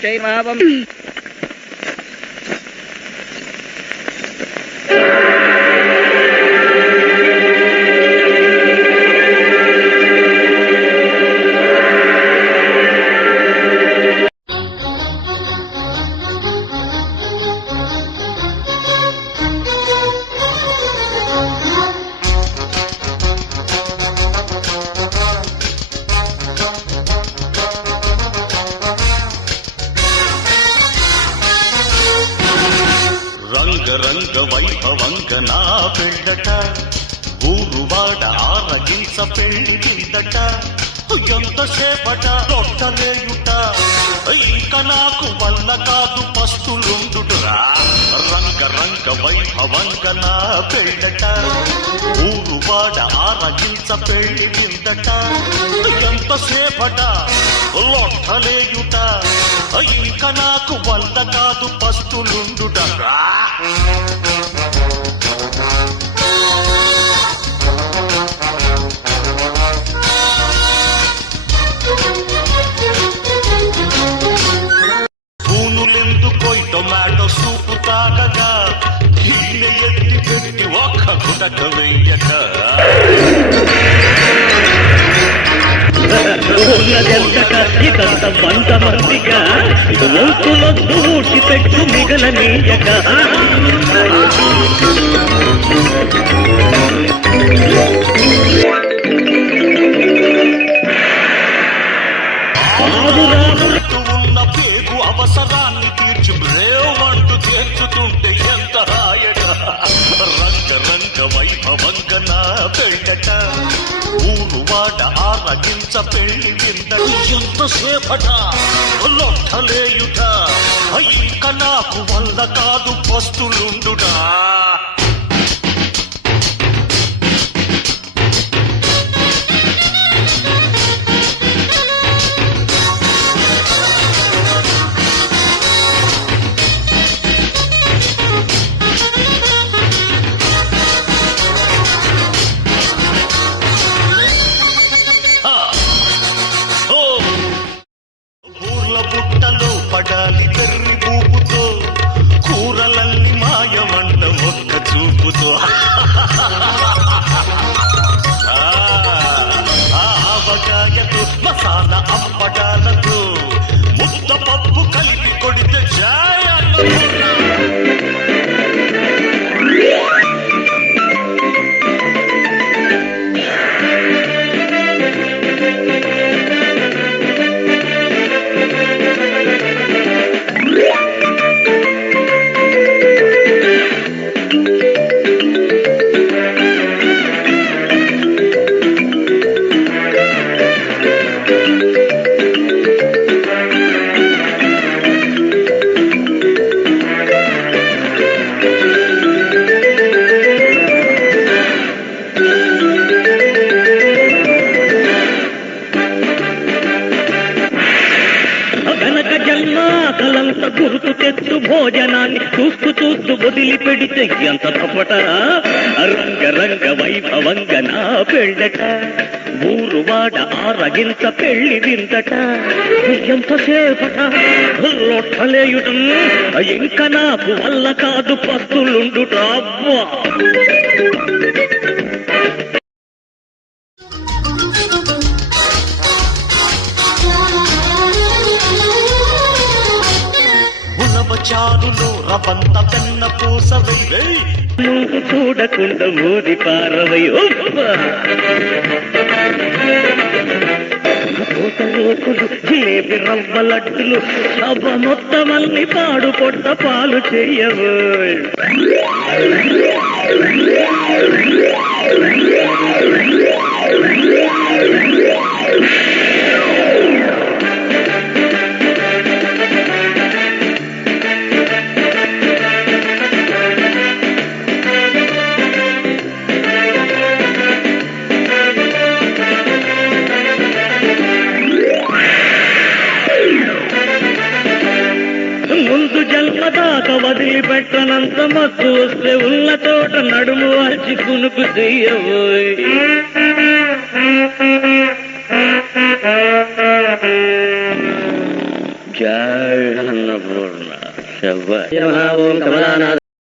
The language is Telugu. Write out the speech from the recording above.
செய்வாவம் రంగ వైభవంగ నా పెళ్ళట. ఊరువాడ ఆరగించ పెళ్ళి కిందట. ఎంతసేపట రొట్టలేయుట ఇంక నాకు వల్ల కాదు పస్తులుండురా రంగ రంగ వైభవంగ నా పెళ్ళట. ఊరువాడ ఆరగించ పెళ్ళి కిందట. ఎంతసేపట లొట్టలేయుట ఇంకా నాకు వంద కాదు పస్తులుండుట. పూనులెందుకోయ్ టొమాటో సూపు తాగగా గిన్నె ఎత్తి పెట్టి ఒక్క గుటక వెయ్యక ఉన్నదెంతక ఇదంత వంద మందిగా వంతులొద్దు ఊడ్చి పెట్టు మిగల నీయక ఉన్న పేగు అవసరాన్ని తీర్చి బ్రేవంటూ చేర్చుతుంటే ఎంత హాయగా రంగ రంగ వైభవంగ నా పెళ్ళట ఊరు వాడ ఆరగించ పెళ్ళి వింద ఎంతసేపట? లొట్టలేయుట ఇంక నాకు వల్ల కాదు పస్తులుండుటా ఆవకాయతో మసాలా అప్పడాలతో ముద్ద పప్పు కలిపి కొడితే జాయ వెనక జన్మాకలంత గుర్తు తెచ్చు భోజనాన్ని చూస్తూ చూస్తూ వదిలి పెడితే ఎంత తప్పటరా రంగ రంగ వైభవంగ నా పెళ్ళట. ఊరు వాడ ఆరగింత పెళ్ళి విందట. ఎంతసేపట? లొట్టలేయుటం ఇంకా నాకు వల్ల కాదు పస్తు చారులో రవంత వెన్న పూసవై. వేయ్ నువ్వు చూడకుండా ఊది పారవై రేకులు జిలేబి రవ్వ లడ్డులు సభ మొత్తమల్ని పాడు పొట్ట పాలు చెయ్యవు దాకా వదిలిపెట్టనంత మత్తు వస్తే ఉన్న తోట నడుము వాల్చి కునుకు చెయ్యబోయ్. జై అన్నపూర్ణ శబ్బ ఓం కమలానాథ